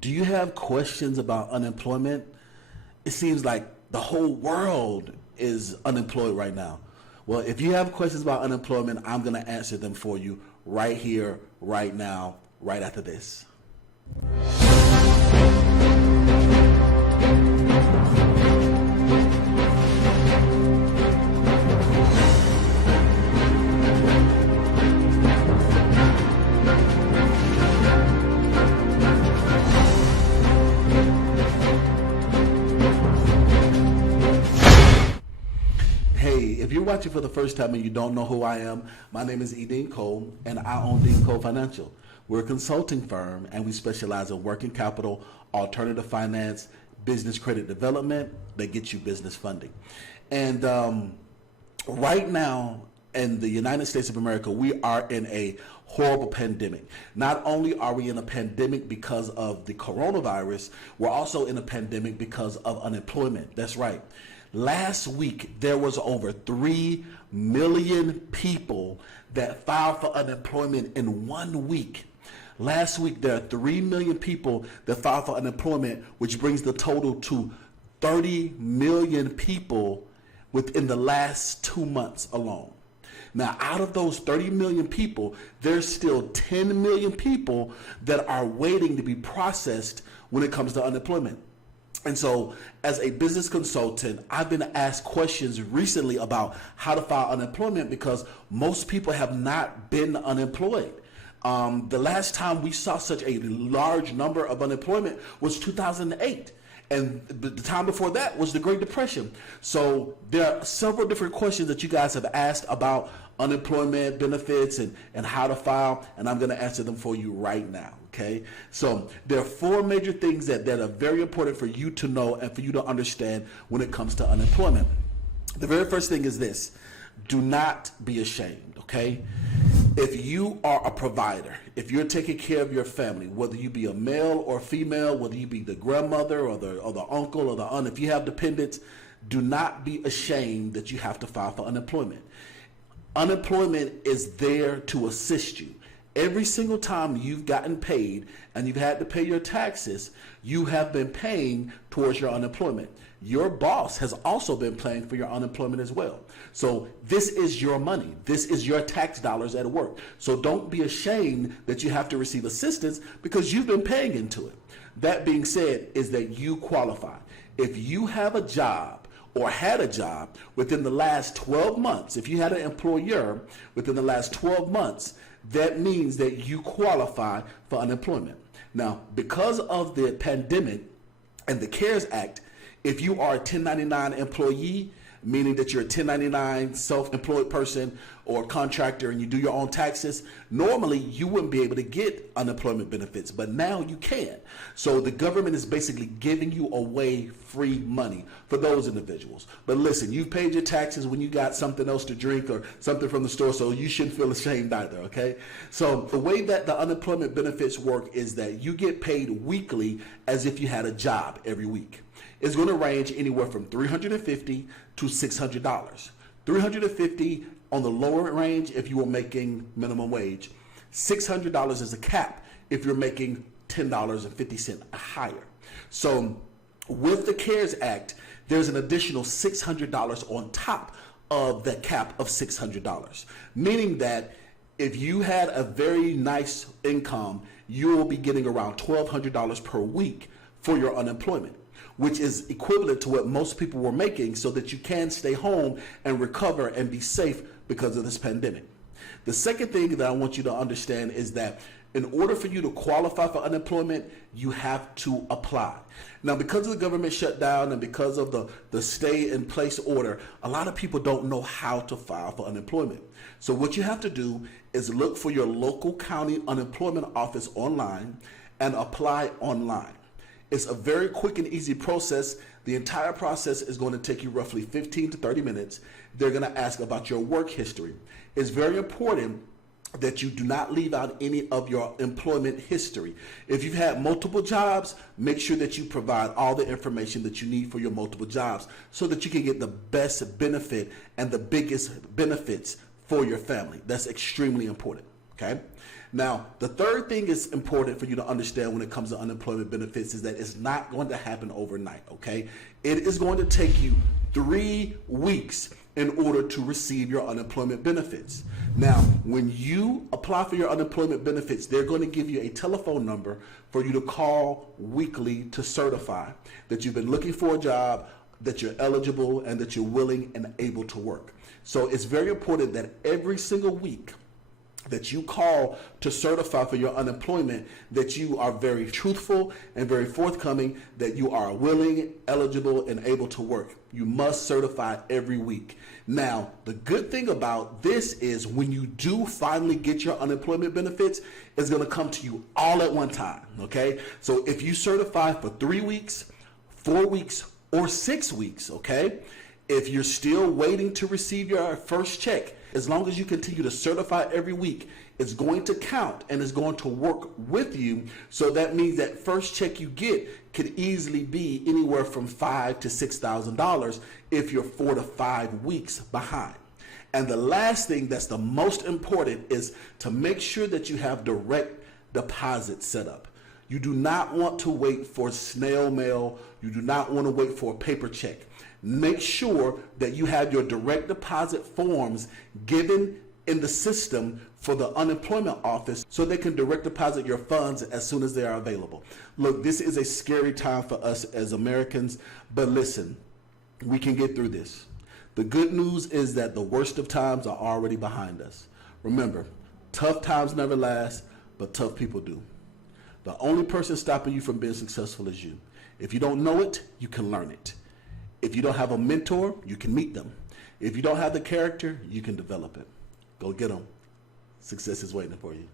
Do you have questions about unemployment? It seems like the whole world is unemployed right now. Well, if you have questions about unemployment, I'm going to answer them for you right here, right now, right after this. If you're watching for the first time and you don't know who I am, my name is E.DeanCole and I own E.DeanCole Financial. We're a consulting firm and we specialize in working capital, alternative finance, business credit development that gets you business funding. And right now in the United States of America, we are in a horrible pandemic. Not only are we in a pandemic because of the coronavirus, we're also in a pandemic because of unemployment. That's right. Last week, there was over 3 million people that filed for unemployment in 1 week. Last week, there are 3 million people that filed for unemployment, which brings the total to 30 million people within the last 2 months alone. Now, out of those 30 million people, there's still 10 million people that are waiting to be processed when it comes to unemployment. And so as a business consultant, I've been asked questions recently about how to file unemployment because most people have not been unemployed. The last time we saw such a large number of unemployment was 2008. And the time before that was the Great Depression. So there are several different questions that you guys have asked about unemployment benefits and how to file, and I'm going to answer them for you right now. Okay, so there are 4 major things that are very important for you to know and for you to understand when it comes to unemployment. The very first thing is this: do not be ashamed. Okay, if you are a provider, if you're taking care of your family, whether you be a male or female, whether you be the grandmother or the uncle or the aunt, if you have dependents, do not be ashamed that you have to file for unemployment. Unemployment is there to assist you. Every single time you've gotten paid and you've had to pay your taxes, you have been paying towards your unemployment. Your boss has also been paying for your unemployment as well. So this is your money. This is your tax dollars at work. So don't be ashamed that you have to receive assistance because you've been paying into it. That being said, is that you qualify. If you have a job or had a job within the last 12 months, if you had an employer within the last 12 months, that means that you qualify for unemployment. Now, because of the pandemic and the CARES Act, if you are a 1099 employee, meaning that you're a 1099 self-employed person or contractor and you do your own taxes, normally you wouldn't be able to get unemployment benefits, but now you can. So the government is basically giving you away free money for those individuals. But listen, you've paid your taxes when you got something else to drink or something from the store, so you shouldn't feel ashamed either, okay? So the way that the unemployment benefits work is that you get paid weekly as if you had a job every week. It's going to range anywhere from $350 to $600. $350 on the lower range if you were making minimum wage. $600 is a cap if you're making $10.50 higher. So with the CARES Act, there's an additional $600 on top of the cap of $600, meaning that if you had a very nice income, you will be getting around $1,200 per week for your unemployment, which is equivalent to what most people were making so that you can stay home and recover and be safe because of this pandemic. The second thing that I want you to understand is that in order for you to qualify for unemployment, you have to apply. Now, because of the government shutdown and because of the stay-in-place order, a lot of people don't know how to file for unemployment. So what you have to do is look for your local county unemployment office online and apply online. It's a very quick and easy process. The entire process is going to take you roughly 15 to 30 minutes. They're going to ask about your work history. It's very important that you do not leave out any of your employment history. If you've had multiple jobs, make sure that you provide all the information that you need for your multiple jobs so that you can get the best benefit and the biggest benefits for your family. That's extremely important, okay? Now, the third thing is important for you to understand when it comes to unemployment benefits is that it's not going to happen overnight, okay? It is going to take you 3 weeks in order to receive your unemployment benefits. Now, when you apply for your unemployment benefits, they're going to give you a telephone number for you to call weekly to certify that you've been looking for a job, that you're eligible, and that you're willing and able to work. So it's very important that every single week that you call to certify for your unemployment, that you are very truthful and very forthcoming, that you are willing, eligible, and able to work. You must certify every week. Now, the good thing about this is when you do finally get your unemployment benefits, it's going to come to you all at one time, okay? So if you certify for 3 weeks, 4 weeks, or 6 weeks, okay? If you're still waiting to receive your first check, as long as you continue to certify every week, it's going to count and it's going to work with you. So that means that first check you get could easily be anywhere from $5,000 to $6,000 if you're 4 to 5 weeks behind. And the last thing that's the most important is to make sure that you have direct deposit set up. You do not want to wait for snail mail. You do not want to wait for a paper check. Make sure that you have your direct deposit forms given in the system for the unemployment office so they can direct deposit your funds as soon as they are available. Look, this is a scary time for us as Americans, but listen, we can get through this. The good news is that the worst of times are already behind us. Remember, tough times never last, but tough people do. The only person stopping you from being successful is you. If you don't know it, you can learn it. If you don't have a mentor, you can meet them. If you don't have the character, you can develop it. Go get them. Success is waiting for you.